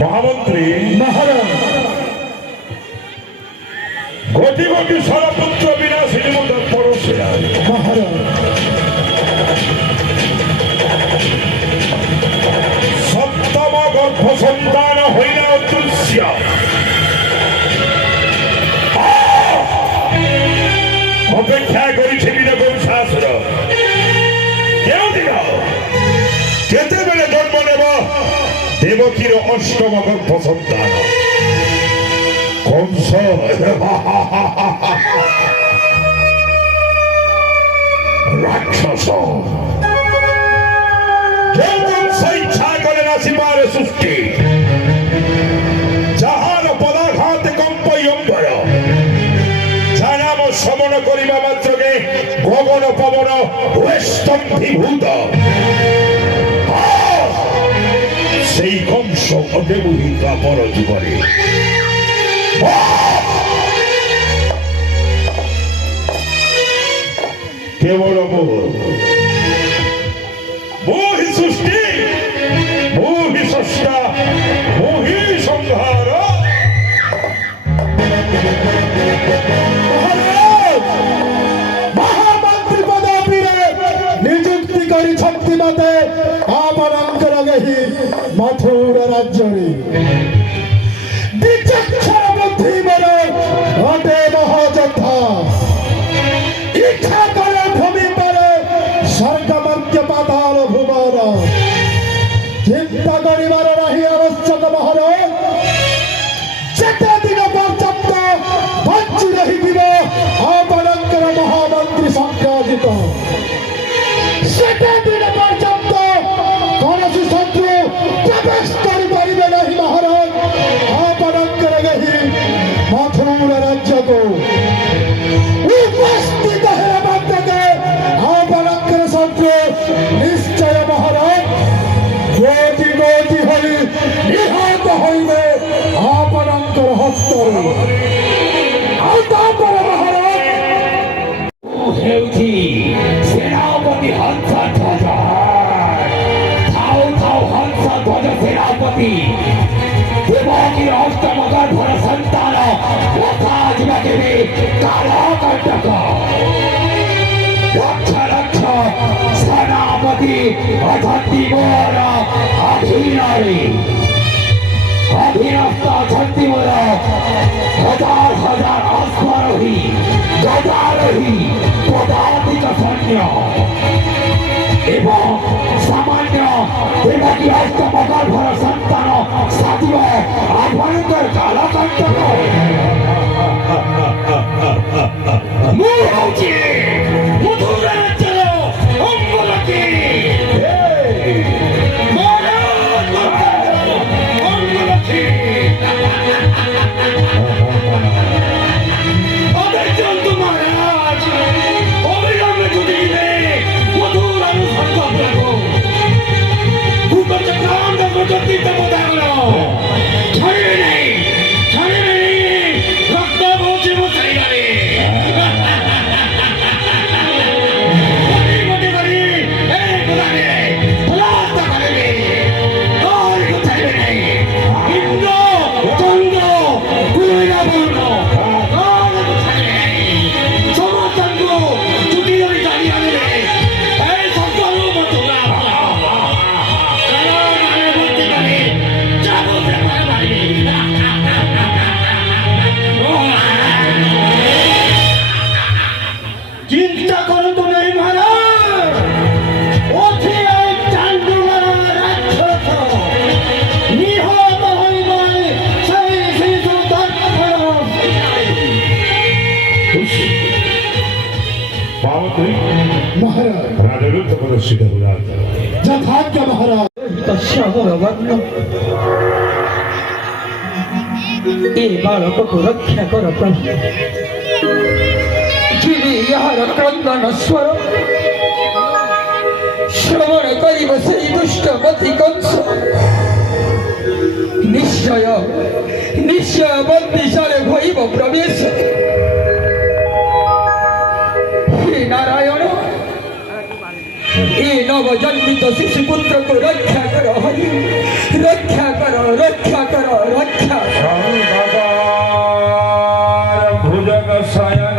মহামন্ত্রী মহারাজ গতি গতি সরপুত্র বিনাশিনী মতো পরশে মহারাজ সপ্তম গর্ভ সন্তান হইল অদৃশ্য অপেক্ষা করেছে বিরকম শাস্ত্র কেউ দিল কেতেবেলে জন্ম নেব দেবকীর অষ্টম গর্ভ সন্তান কংস রাক্ষস কংস ইচ্ছা করে নাসিমার সৃষ্টি যাহার পদাঘাত কম্পই অম্বর জানাম শ্রবণ করিবা মাত্রকে গগন পবন স্তম্ভীভূত সেই কংস অদেবহিত পর জীবনে কেবল মোহি সৃষ্টি মোহি স্রষ্টা মোহি সংহার মহামন্ত্রী পদপীরে নিযুক্তি করি শক্তিমতে আপনার গহি মথুরা রাজ্যরে বিচক্ষণ বুদ্ধি বলে ঘটে মহাযোদ্ধা ইচ্ছা করে ভূমি পরে স্বর্গমর্য পাতাল ভুবন চিন্তা করিবার রাহি আবশ্যক মহারাজ যেতে দিন পর্যন্ত বঞ্চি রহিব আপনার মহামন্ত্রী সংখ্যাজিত সেতে দিন পর্যন্ত কৌশি শত্রু প্রবেশ করিপারিবে নাহি মহারাজ আপনার গহি মথুরা রাজ্যকু উপস্থিত হেলে মাত্রকে আপনার শত্রু নিশ্চয় মহারাজ গতি গতি হই নিহত হইবে আপনার হস্ত তারপরে মহারাজ হেউথি সেনাপতি হংসা ধ্বজ থাও থাও হংসা ধ্বজ সেনাপতি দেবকীর অষ্টম গর্ভর সন্তান লক্ষাধিপা দেবী কালকণ্টক লক্ষ লক্ষ সেনাপতি অধন্তি মোর অধীনরে অধীনস্থ অধন্তি মোর হাজার হাজার অশ্বারোহী গদারোহী পদাতিক সৈন্য এবং সামান্য দেবকী অষ্টম গর্ভর সন্তান সাধিব আভয়ঙ্কর কালকণ্টক ମୁଁ ହଉଛି ମଧୁରା ରାଜ୍ୟର ଅଙ୍ଗଲକୀ ଅଙ୍ଗଲକୀ ଅବେଚନ୍ତୁ ମହାରାଜ ଅବିଳମ୍ବେ ଛୁଟିଯିବେ ମଧୁରାରୁ ସ୍ୱର୍ଗପୁରକୁ ଭୂପଚକ୍ରାନ୍ତ ପ୍ରଯୁକ୍ତି ଦେବତାଙ୍କର ଛାଡ଼ିବେ ନାହିଁ ଛାଡ଼ିବେ ନାହିଁ ରକ୍ତ ବହୁଛି ମୋ ଶରୀରରେ No! সকল শিখা যথাজ্ঞ মহারাজ। ତସ୍ୟାମରବର୍ଣ୍ଣ ଏ ବାଳକକୁ ରକ୍ଷା କର ପ୍ରଭୁ। ଯିବି ଏହାର କ୍ରନ୍ଦନ ସ୍ୱର ଶ୍ରବଣ କରିବ ସେଇ ଦୁଷ୍ଟମତି କଂସ। ନିଶ୍ଚୟ ନିଶ୍ଚୟ ବନ୍ଦିଶାଳେ ଭଇବ ପ୍ରବେଶ। ହେ ନାରାୟଣ, ଏ ନବଜନ୍ମିତ ଶିଶୁପୁତ୍ରକୁ ରକ୍ଷା କର ହରି, ରକ୍ଷା କର, ରକ୍ଷା କର, ରକ୍ଷା ভুজগ শয়ন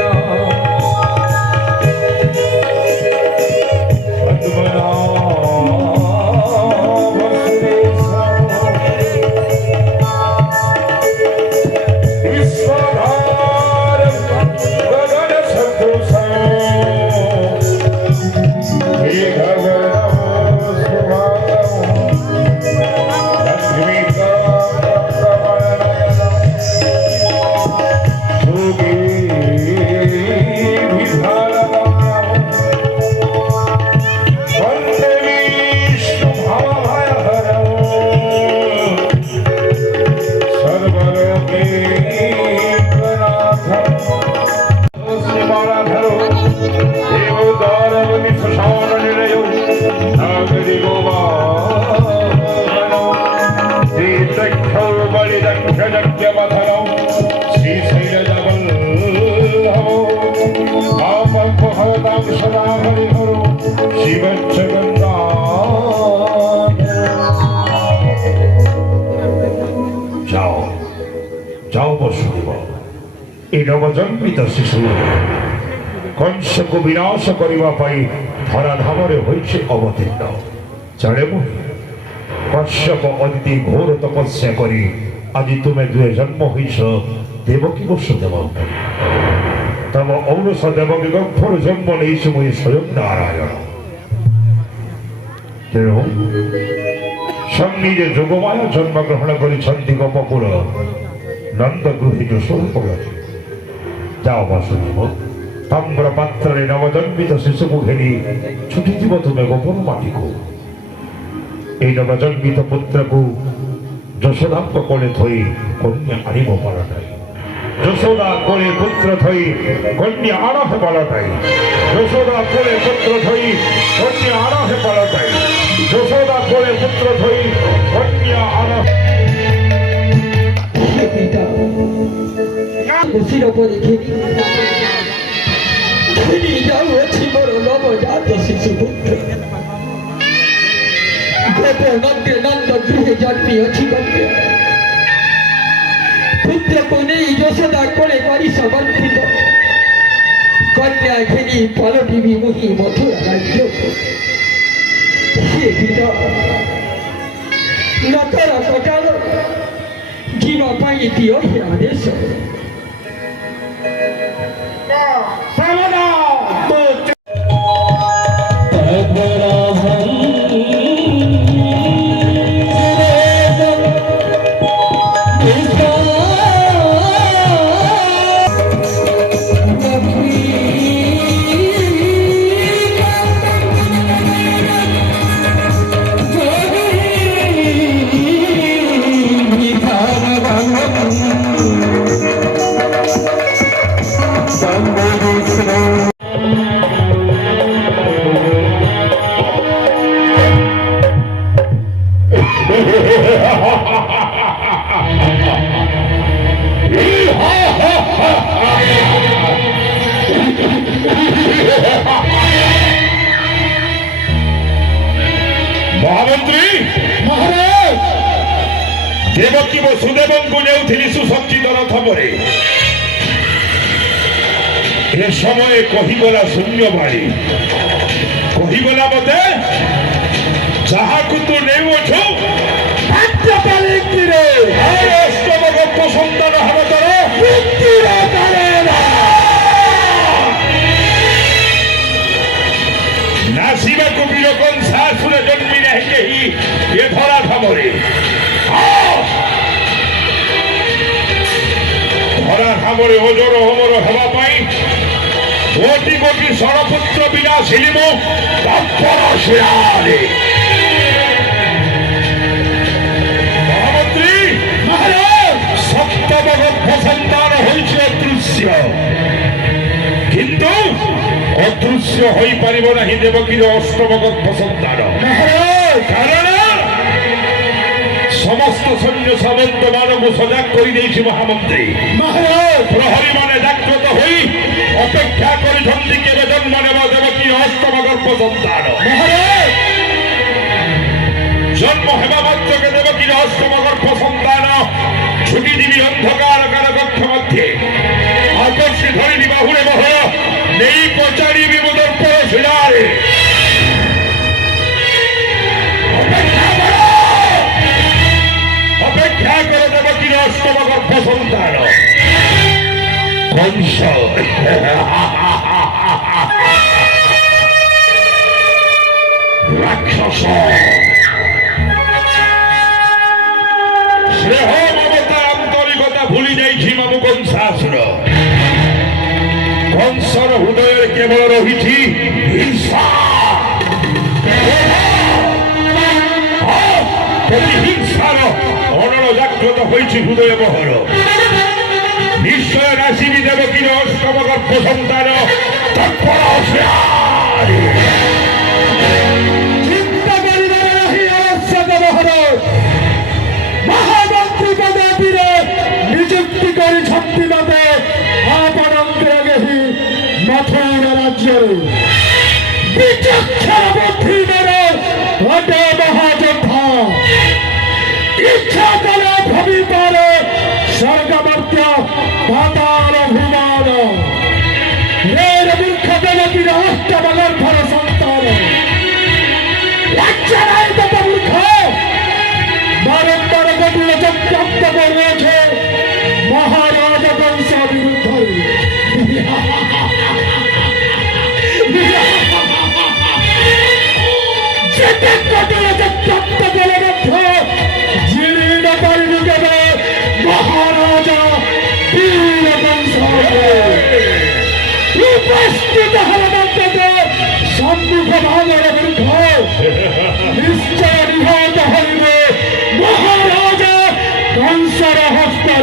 নবজন্মিত শিশু কংসକୁ ବିନାଶ କରିବା ପାଇଁ ଧରାଧାମରେ ହୋଇଛି ଅବତୀର୍ଣ୍ଣ। ଜାଣେ ମୁଁ କଶ୍ୟପ ଅତି ଘୋର ତପସ୍ୟା କରି ଆଜି ତୁମେ ଦୁହେଁ ଜନ୍ମ ହୋଇଛ ଦେବକୀ ବସୁଦେବ। ତମ ଔରସ ଦେବକୀ ଗର୍ଭରୁ ଜନ୍ମ ନେଇଛି ମୁଁ ସ୍ୱୟଂ ନାରାୟଣ। ତେଣୁ ସନ୍ନିଜେ ଯୋଗମାୟା ଜନ୍ମଗ୍ରହଣ କରିଛନ୍ତି ଗୋପକୁଳ ନନ୍ଦ ଗୃହୀ ସ୍ୱରୂପ। যাও বাসুদেব, তাম্র পাত্রে নবজন্মিত শিশুকে ঘেরি ছুটিଯିବ ତୁମେ ଗୋପନ ମାଟିକୁ। এই নবজন্মিত পুত্রକୁ যশোদাଙ୍କ কোলে থৈ কন্যা আনিব পারা নাই। যশোদা কোলে পুত্র থৈ কন্যা আনহে পালা নাই। যশোদা কোলে পুত্র থৈ কন্যা আনহে পালা নাই। যশোদা কোলে পুত্র থৈ কন্যা আনহে শির পরে ঘেরি যাওয়াছি বড় নবজাত শিশুপুত্র। গোপনন্দে নন্দ গৃহে জন্মিয়াছি কন্যা। পুত্রকে নেই যশোদা কোলে করি সমর্পিত। কন্যা ঘেরি পলটিবি মুহি মথুরা রাজ্য। হে পিতা, নকর কটাল জীবা পাই দিও হে আদেশ। ମହାମନ୍ତ୍ରୀ ମହାରାଜ, ଦେବକୀ ବସୁଦେବଙ୍କୁ ନେଉଥିଲି ସୁସଜ୍ଜିତ ରଥ ପରେ। ଏ ସମୟ କହିଗଲା ଶୂନ୍ୟବାଣୀ। କହିଗଲା ମତେ ଯାହାକୁ ତୁ ନେଉଅଛୁ ଅଷ୍ଟମ ଗପ ସନ୍ତାନ ହେବ ତୋର। ନାସିବାକୁ ବୀରକନ୍ ଶାଶୁରେ ଜନ୍ମି ନାହିଁ କେହି ଏ ଧରା ଧାମରେ। ଧରା ଧାମରେ ଅଜର ଅମର ହେବା ପାଇଁ কোটি কোটি সরপুত্র বিনাশিনী মুখ তৎপর শিরারে মহামন্ত্রী মহারাজ সপ্তমগর্ভ সন্তান হয়েছে অদৃশ্য, কিন্তু অদৃশ্য হয়ে পারিব না দেবকীর অষ্টমগর্ভ সন্তান। মহারাজ কারণ সমস্ত সৈন্য সামন্ত মানব সজাগ করে দিয়েছি মহামন্ত্রী। মহারাজ প্রহরী মানে জাগ্রত হই অপেক্ষা করেছেন কেবে জন্ম নেব দেবকীর অষ্টমগর্ভ সন্তান। মহারাজ জন্ম হেবা মাত্রকে দেবকীর অষ্টমগর্ভ সন্তান ছুটি দিবি অন্ধকার কারাকক্ষ মধ্যে আকর্ষে ধরিনি বাহুরে বহ নেই পচারি বিমোদর পর শিলারে অপেক্ষা করে দেবকীর অষ্টমগর্ভ সন্তান কংস রাক্ষস স্নেহ মমতা আন্তরিকতা ভুলি যাইছি মামু কংসাসুর। কংসর হৃদয়ে কেবল রহিছি হিংসা, প্রতিহিংসার অনল জাগ্রত হয়েছি হৃদয়ে বহর। নিশ্চয় রাশিনী দেবকীর অষ্টমগর্ভ সন্তান তৎপর অসিয়ারি। চিন্তা করিবার নাহি আবশ্যক মহারাজ। মহামন্ত্রী পদাতিরে নিযুক্তি করি শক্তিমতে আপনন্তরগেহি মথুরা রাজ্যরে বিচক্ষণ বুদ্ধি মেরে ঘটে মহাযোদ্ধা। ইচ্ছা করে ভবি পারে স্বর্গমর্ত্য পাতাল ভুমান এর মূর্খ দেবকীর অষ্টমগর্ভর সন্তান। লজ্জা নাই তত মূর্খ, বারম্বার গতির চক্রান্ত করেছে মহারাজ কংস বিরুদ্ধে। যেতে গতির চক্রান্ত করে মধ্যে যিনি না পারিনি কেবে মহারাজা বীর কংস উপস্থিত হলমন্ত্রকে সম্মুখ ভাগের বিরুদ্ধে নিশ্চয় নিহত হইবে মহারাজা কংসর হস্তে।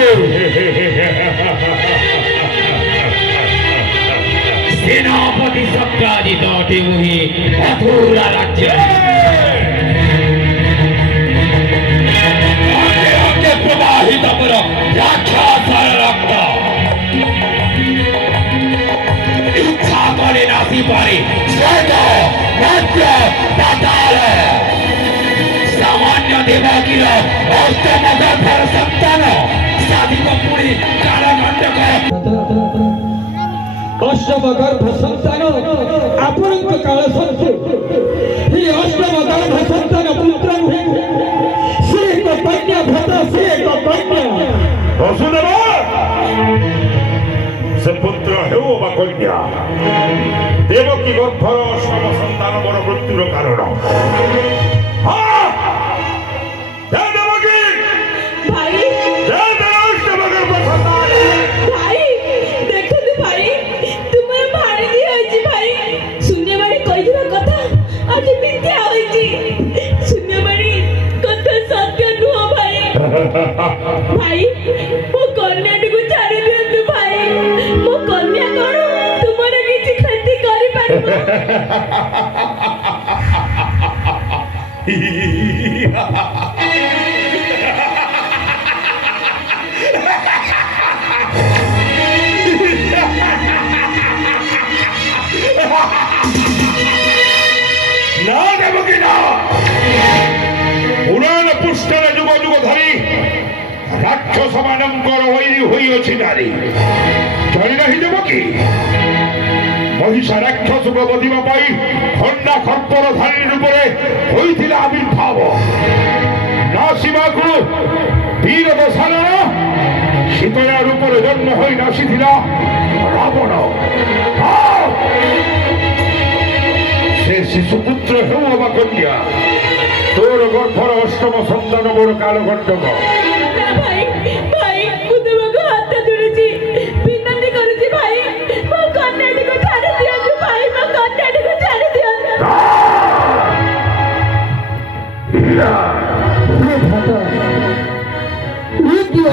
সেনাপতি সত্যাজিত টিমুহি মথুরা রাজ্য প্রবাহিত কর রাক্ষসের রক্ত। ইচ্ছা করে নাসি পারে স্বর্গ রাজ্য পাতাল। সামান্য দেবকীর অষ্টমগর্ভর সন্তান সাধিক পুরী কারাদণ্ড অষ্টমগর্ভ সন্তান ଆପଣଙ୍କ କାଳ ସତ୍ତ୍ୱେ এই অষ্টমগর্ভ সন্তাନ পুତ୍ର ନୁହେଁ, ସେ ଏକ କନ୍ୟା ଭ୍ରାତା, ସେ ଏକ କନ୍ୟା। ବସୁଦେବ ସେ ପୁତ୍ର ହେଉ ବା କନ୍ୟା, ଦେବକୀ ଗର୍ଭର ଅଷ୍ଟମ ସନ୍ତାନ ମୋର ମୃତ୍ୟୁର କାରଣ। भाई भाई देखते भाई तुम्हारे भाड़ी दी होइची भाई शून्य बाड़ी कहि दिबा कथा आज मिथ्या होइची। शून्य बाड़ी कथा सत्य नुह भाई। भाई मो कन्याटी को छाड़ी दियंतु भाई, मो कन्या कोन तुम्हारे किछि क्षति करि पारबो। না দেবকী না, পুরাণ পুষ্করে যুগ যুগ ধরি রাক্ষস ମାନଙ୍କର ବୈରୀ ହୋଇଅଛି ନାରୀ। ଜାଣି ନାହିଁ ଦେବକୀ ମହିଷା ରାକ୍ଷସକୁ ବଧିବା ପାଇଁ ଖଣ୍ଡା ଖର୍ପର ଧାରୀ ରୂପରେ ହୋଇଥିଲା ଆବିର୍ଭାବ। ନାସିବାକୁ ବୀର ଦଶାନନ ଶୀତଳା ରୂପରେ ଜନ୍ମ ହୋଇ ନାସିଥିଲା ରାବଣ। ସେ ଶିଶୁପୁତ୍ର ହେଉ ଅବା କନ୍ୟା, ତୋର ଗର୍ଭର ଅଷ୍ଟମ ସନ୍ତାନ ମୋର କାଳକଣ୍ଟକ। भाई भाई मुझे हाथ जोड़े विनती करुची भाई मो कन्याटी को छाड़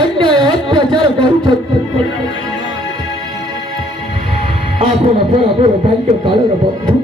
ଅନ୍ୟାୟ ଅତ୍ୟାଚାର କରୁଛନ୍ତି। ଆପଣ ବରାବର ବାଲ୍ୟ କାଳର ବନ୍ଧୁ।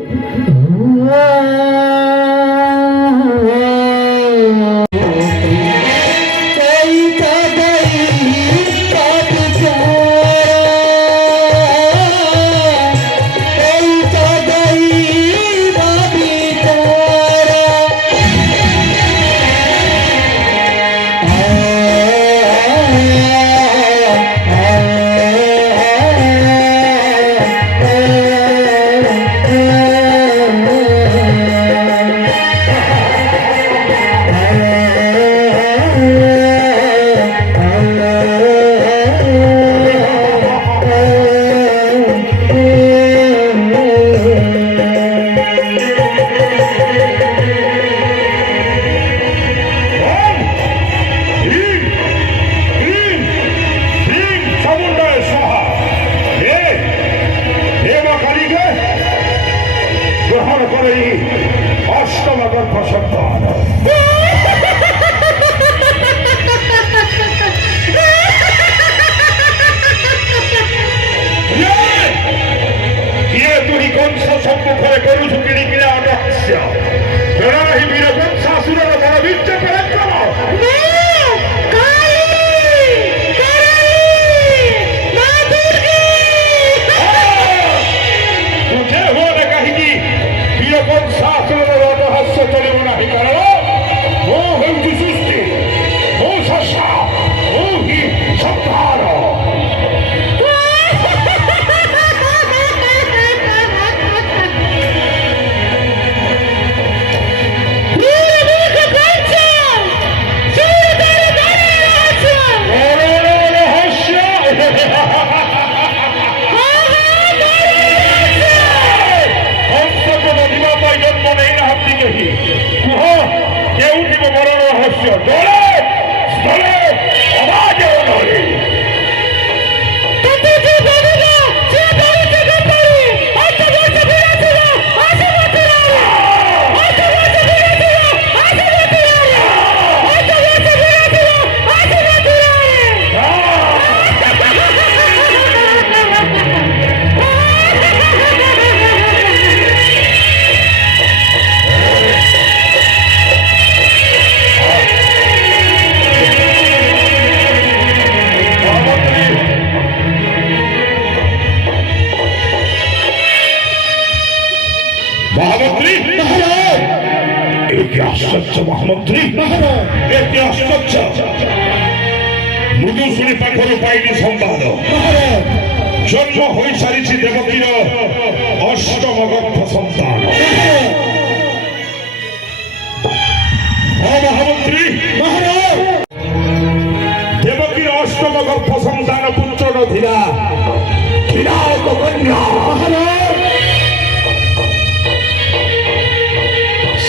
महामंत्री मृदुशुणी पाखर पाइनी संवाद जन्म हो सारी देवकीर अष्टम गर्भ सन्तान। महामंत्री देवकीर अष्टम गर्भ सन्तान पुत्र नथिला कन्या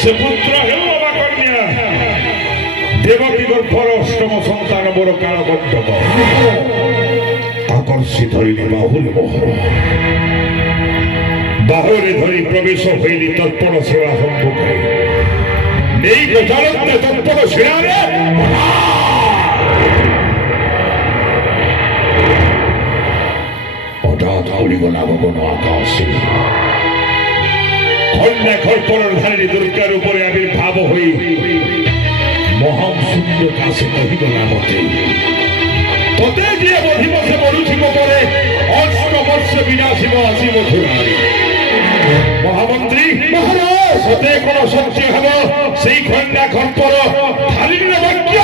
से पुत्र कन्या देवकी गर्भर अष्टम सन्तान मोर कालकंटक आकर्षित बाहुल मोहर बाहुरे धरी प्रवेश हईली तर्पण सेवा सम्मुखे नहीं गजानंद तर्पण शिरारे हठात आवलिगला गगन आकाशे कन्या खर्पर धारी दुर्गार उपरे आविर्भाव हई महान शून्य काशे कहीगला मते तते जे बधिमसे मरुथिब परे अष्ट वर्ष विनाशिब आसिब धुरारी। महामंत्री महाराज सते कोन सत्य हब सेई कन्या खर्पर धारी वाक्य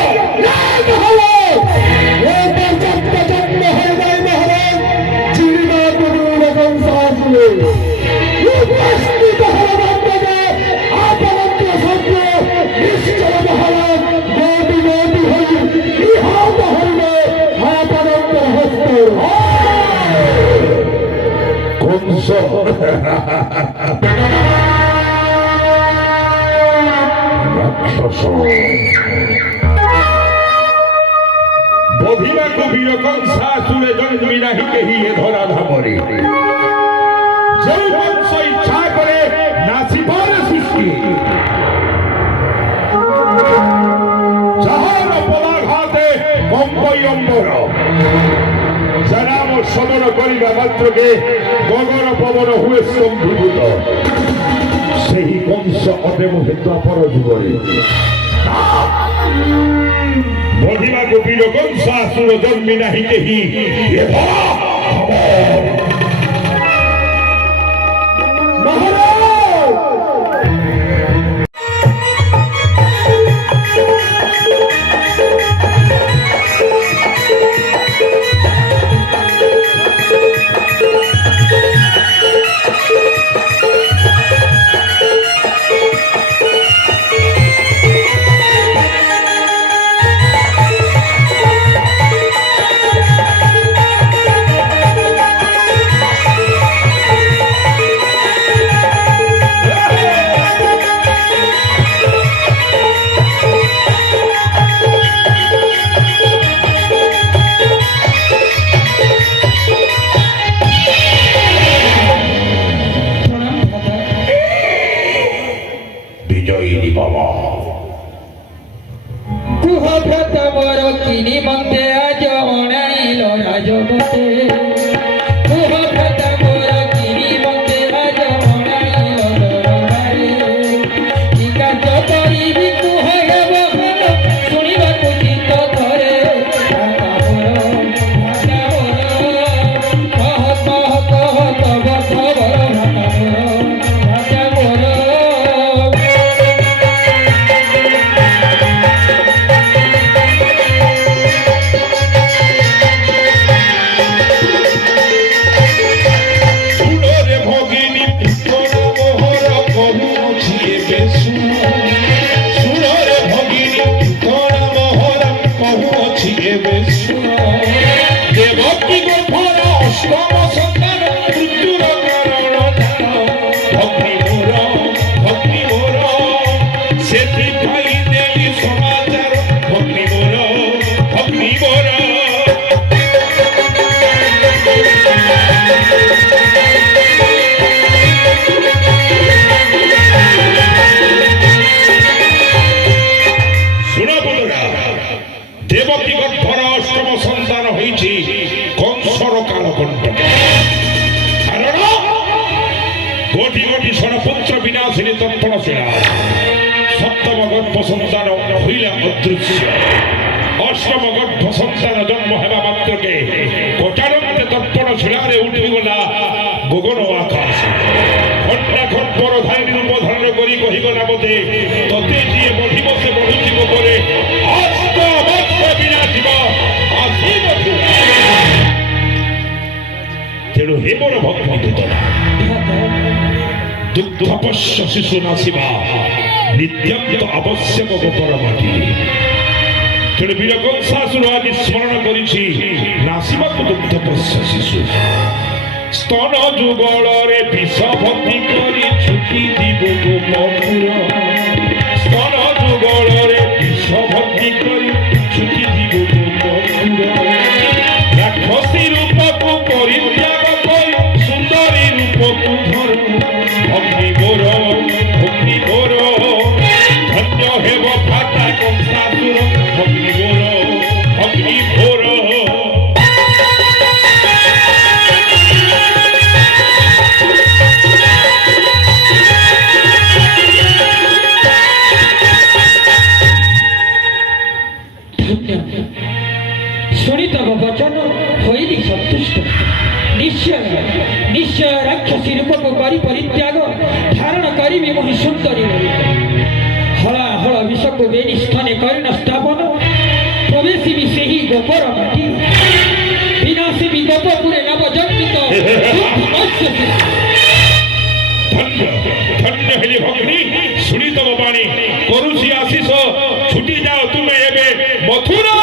बधिमा को वीरकंसा सुरे जन्मी नाही केही ए धरा धामरे जो वंश इच्छा करे नासिबार सृष्टि जहान पदाघाते कंप ସ୍ୱୟଂବର ଜନାମ ସମର କରିବା ମାତ୍ରକେ ଗଗନ ପବନ ହୁଏ ସମ୍ଭୂତ। ସେହି କଂସ ଅଦେବ ଦ୍ୱାପର ଯୁଗରେ ବଢ଼ିବାକୁ ବୀର କଂସାସୁର ଜନ୍ମି ନାହିଁ କେହି। सप्तम गर्भ संतान हईला अदृश्य अष्टम गर्भ संतान जन्म हेबा मात्रके कोटारंते तर्पण शिलारे उठिगला गगन आकाश घंटा खंपर धारी रूप धारण करी कहिगला मते तते जिए बढ़िब से बढ़ुथिब परे अष्ट वर्ष बिना जीव आसीब तेणु हे मोर भक्त दूतना दुग्धपश्य शिशु नासिबा नित्यंत आवश्यक गोपरमाटी तेणु वीर कंसासुर आदि स्मरण करिछि नासिबाक दुग्धपश्य शिशु स्तन जुगल रे विष भक्ति करी छुटी दिबो मधुर स्तन जुगल रे विष भक्ति करी छुटी दिबो मधुर राक्षसी रूप को परित्याग करी सुंदरी रूप को धर भक्ति मोर धन्य हेब भाता कंसासुर भक्ति मोर शुणी तब वचन होइली संतुष्ट निश्चय राक्षसी रूप को करी परित्याग धारण करी मोहि सुंदरी हला हल विष को बेनी स्थाने कर्ण स्थापन प्रवेशी भी से ही गोपर माटी विनाशी भी गोपपुरे नव जन्मित धन्य हेली भगिनी शुणी तब बाणी करुछि आशीष छुटी जाओ तुमे एबे मथुरा